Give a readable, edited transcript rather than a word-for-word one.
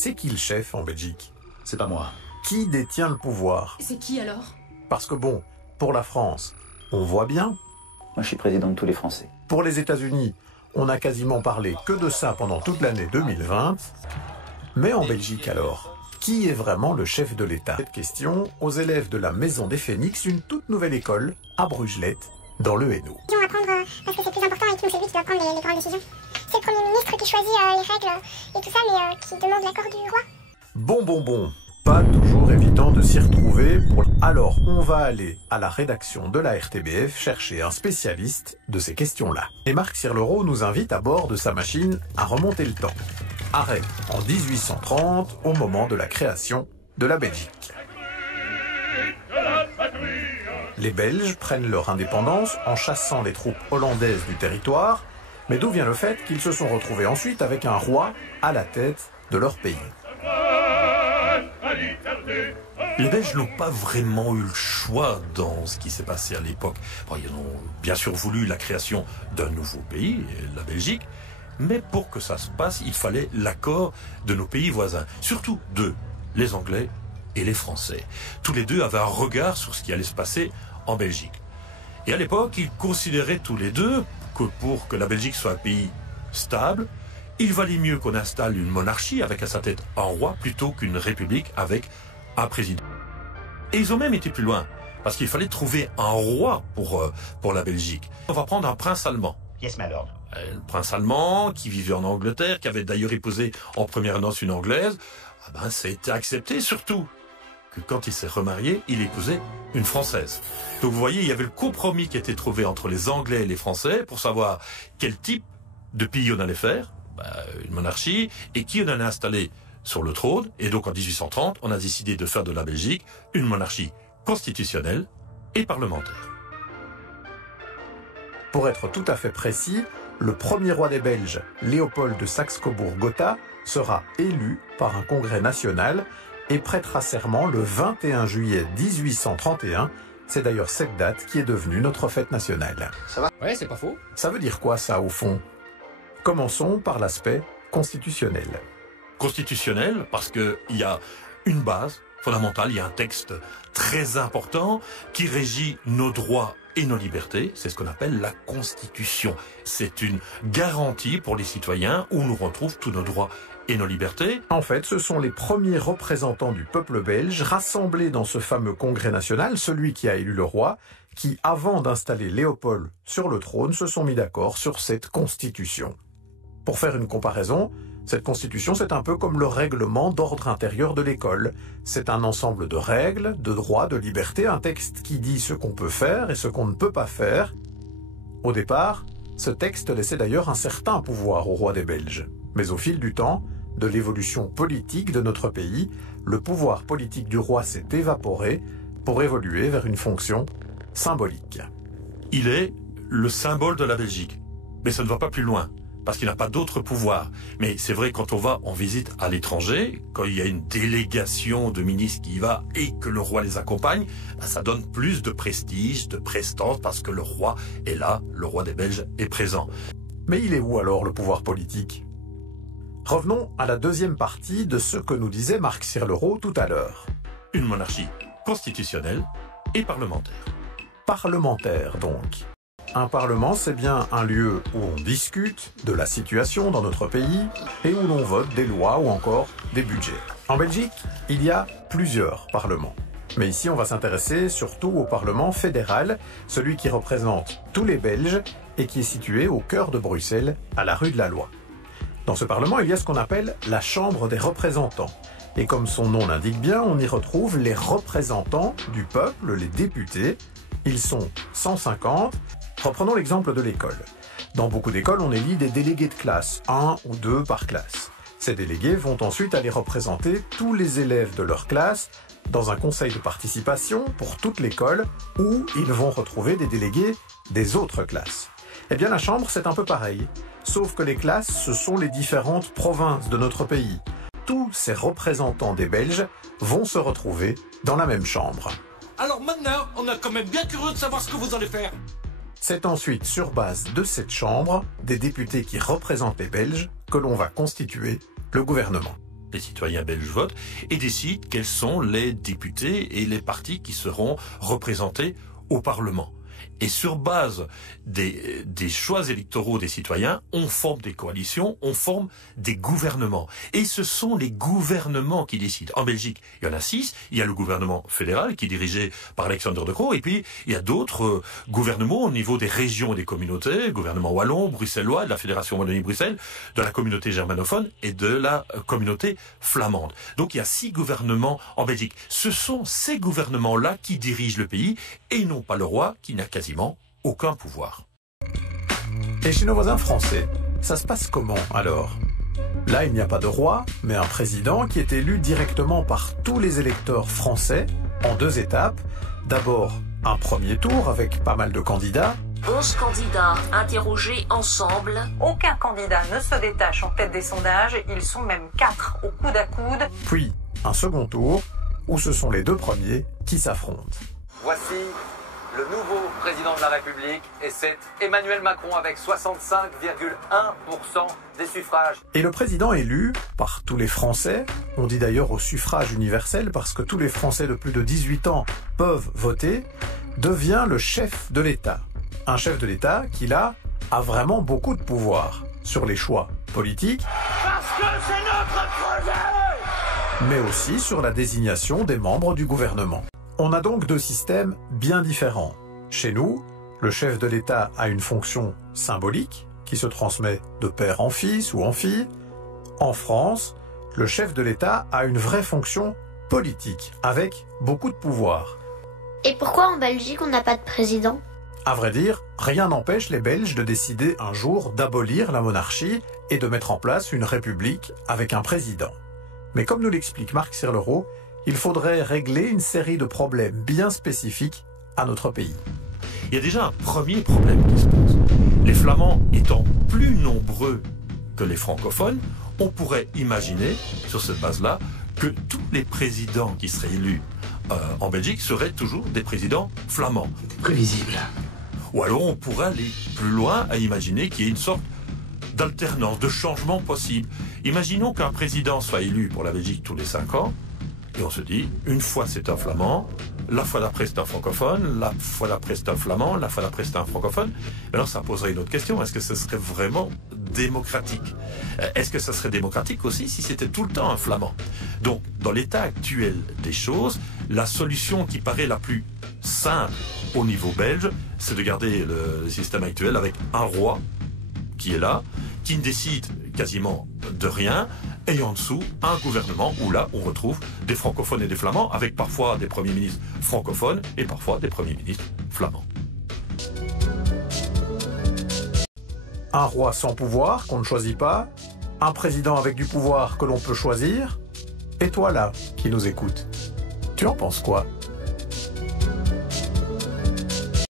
C'est qui le chef en Belgique? C'est pas moi. Qui détient le pouvoir? C'est qui alors? Parce que bon, pour la France, on voit bien. Moi, je suis président de tous les Français. Pour les États-Unis, on n'a quasiment parlé que de ça pendant toute l'année 2020. Mais en Belgique alors, qui est vraiment le chef de l'État? Cette question aux élèves de la Maison des Phénix, une toute nouvelle école à Brugelette, dans le Hainaut. À prendre parce que c'est plus important et que c'est lui qui doit prendre les grandes décisions. C'est le Premier ministre qui choisit les règles et tout ça, mais qui demande l'accord du roi. Bon. Pas toujours évident de s'y retrouver. Alors, on va aller à la rédaction de la RTBF chercher un spécialiste de ces questions-là. Et Marc Sirlereau nous invite à bord de sa machine à remonter le temps. Arrêt en 1830, au moment de la création de la Belgique. Les Belges prennent leur indépendance en chassant les troupes hollandaises du territoire, mais d'où vient le fait qu'ils se sont retrouvés ensuite avec un roi à la tête de leur pays? Les Belges n'ont pas vraiment eu le choix dans ce qui s'est passé à l'époque. Bon, ils ont bien sûr voulu la création d'un nouveau pays, la Belgique, mais pour que ça se passe, il fallait l'accord de nos pays voisins, surtout d'eux, les Anglais et les Français. Tous les deux avaient un regard sur ce qui allait se passer en Belgique. Et à l'époque, ils considéraient tous les deux que pour que la Belgique soit un pays stable, il valait mieux qu'on installe une monarchie avec à sa tête un roi plutôt qu'une république avec un président. Et ils ont même été plus loin, parce qu'il fallait trouver un roi pour la Belgique. On va prendre un prince allemand. Yes, my lord. Le prince allemand qui vivait en Angleterre, qui avait d'ailleurs épousé en première noces une Anglaise, ça a été accepté surtout que quand il s'est remarié, il épousait une Française. Donc vous voyez, il y avait le compromis qui a été trouvé entre les Anglais et les Français pour savoir quel type de pays on allait faire, une monarchie, et qui on allait installer sur le trône. Et donc en 1830, on a décidé de faire de la Belgique une monarchie constitutionnelle et parlementaire. Pour être tout à fait précis, le premier roi des Belges, Léopold de Saxe-Cobourg-Gotha, sera élu par un congrès national et prêtera serment le 21 juillet 1831. C'est d'ailleurs cette date qui est devenue notre fête nationale. Ça va? Ouais, c'est pas faux. Ça veut dire quoi ça au fond? Commençons par l'aspect constitutionnel. Constitutionnel parce qu'il y a une base fondamentale, il y a un texte très important qui régit nos droits et nos libertés, c'est ce qu'on appelle la Constitution. C'est une garantie pour les citoyens où on retrouve tous nos droits et nos libertés. En fait, ce sont les premiers représentants du peuple belge rassemblés dans ce fameux congrès national, celui qui a élu le roi, qui, avant d'installer Léopold sur le trône, se sont mis d'accord sur cette constitution. Pour faire une comparaison, cette constitution, c'est un peu comme le règlement d'ordre intérieur de l'école. C'est un ensemble de règles, de droits, de libertés, un texte qui dit ce qu'on peut faire et ce qu'on ne peut pas faire. Au départ, ce texte laissait d'ailleurs un certain pouvoir au roi des Belges. Mais au fil du temps, de l'évolution politique de notre pays, le pouvoir politique du roi s'est évaporé pour évoluer vers une fonction symbolique. Il est le symbole de la Belgique, mais ça ne va pas plus loin, parce qu'il n'a pas d'autre pouvoir. Mais c'est vrai, quand on va en visite à l'étranger, quand il y a une délégation de ministres qui y va et que le roi les accompagne, ça donne plus de prestige, de prestance, parce que le roi est là, le roi des Belges est présent. Mais il est où alors le pouvoir politique ? Revenons à la deuxième partie de ce que nous disait Marc Sirlereau tout à l'heure. Une monarchie constitutionnelle et parlementaire. Parlementaire donc. Un parlement, c'est bien un lieu où on discute de la situation dans notre pays et où l'on vote des lois ou encore des budgets. En Belgique, il y a plusieurs parlements. Mais ici, on va s'intéresser surtout au Parlement fédéral, celui qui représente tous les Belges et qui est situé au cœur de Bruxelles, à la rue de la Loi. Dans ce Parlement, il y a ce qu'on appelle la Chambre des représentants. Et comme son nom l'indique bien, on y retrouve les représentants du peuple, les députés. Ils sont 150. Reprenons l'exemple de l'école. Dans beaucoup d'écoles, on élit des délégués de classe, 1 ou 2 par classe. Ces délégués vont ensuite aller représenter tous les élèves de leur classe dans un conseil de participation pour toute l'école où ils vont retrouver des délégués des autres classes. Eh bien, la Chambre, c'est un peu pareil. Sauf que les classes, ce sont les différentes provinces de notre pays. Tous ces représentants des Belges vont se retrouver dans la même chambre. Alors maintenant, on est quand même bien curieux de savoir ce que vous allez faire. C'est ensuite sur base de cette chambre, des députés qui représentent les Belges, que l'on va constituer le gouvernement. les citoyens belges votent et décident quels sont les députés et les partis qui seront représentés au Parlement. Et sur base des choix électoraux des citoyens, on forme des coalitions, on forme des gouvernements. Et ce sont les gouvernements qui décident. En Belgique, il y en a 6. Il y a le gouvernement fédéral qui est dirigé par Alexander De Croo. Et puis, il y a d'autres gouvernements au niveau des régions et des communautés. Gouvernement wallon, bruxellois, de la Fédération Wallonie-Bruxelles, de la communauté germanophone et de la communauté flamande. Donc, il y a 6 gouvernements en Belgique. Ce sont ces gouvernements-là qui dirigent le pays et non pas le roi qui n'a quasiment aucun pouvoir. Et chez nos voisins français, ça se passe comment alors? Là, il n'y a pas de roi, mais un président qui est élu directement par tous les électeurs français en 2 étapes. D'abord, un premier tour avec pas mal de candidats. 11 candidats interrogés ensemble. Aucun candidat ne se détache en tête des sondages. Ils sont même 4 au coude à coude. Puis, un second tour où ce sont les 2 premiers qui s'affrontent. Voici le nouveau président de la République et c'est Emmanuel Macron avec 65,1% des suffrages. Et le président élu par tous les Français, on dit d'ailleurs au suffrage universel parce que tous les Français de plus de 18 ans peuvent voter, devient le chef de l'État. Un chef de l'État qui, là, a vraiment beaucoup de pouvoir sur les choix politiques. Parce que c'est notre projet! Mais aussi sur la désignation des membres du gouvernement. On a donc 2 systèmes bien différents. Chez nous, le chef de l'État a une fonction symbolique qui se transmet de père en fils ou en fille. En France, le chef de l'État a une vraie fonction politique avec beaucoup de pouvoir. Et pourquoi en Belgique on n'a pas de président? À vrai dire, rien n'empêche les Belges de décider un jour d'abolir la monarchie et de mettre en place une république avec un président. Mais comme nous l'explique Marc Sirleroux, il faudrait régler une série de problèmes bien spécifiques à notre pays. Il y a déjà un premier problème qui se pose. Les Flamands étant plus nombreux que les francophones, on pourrait imaginer, sur cette base-là, que tous les présidents qui seraient élus en Belgique seraient toujours des présidents flamands. Prévisible. Ou alors on pourrait aller plus loin à imaginer qu'il y ait une sorte d'alternance, de changement possible. Imaginons qu'un président soit élu pour la Belgique tous les 5 ans, et on se dit, une fois c'est un flamand, la fois d'après c'est un francophone, la fois d'après c'est un flamand, la fois d'après c'est un francophone. Alors ça poserait une autre question, est-ce que ce serait vraiment démocratique? Est-ce que ça serait démocratique aussi si c'était tout le temps un flamand? Donc, dans l'état actuel des choses, la solution qui paraît la plus simple au niveau belge, c'est de garder le système actuel avec un roi qui est là, qui ne décide quasiment de rien, et en dessous, un gouvernement où là, on retrouve des francophones et des flamands, avec parfois des premiers ministres francophones et parfois des premiers ministres flamands. Un roi sans pouvoir qu'on ne choisit pas, un président avec du pouvoir que l'on peut choisir, et toi là, qui nous écoutes, tu en penses quoi ?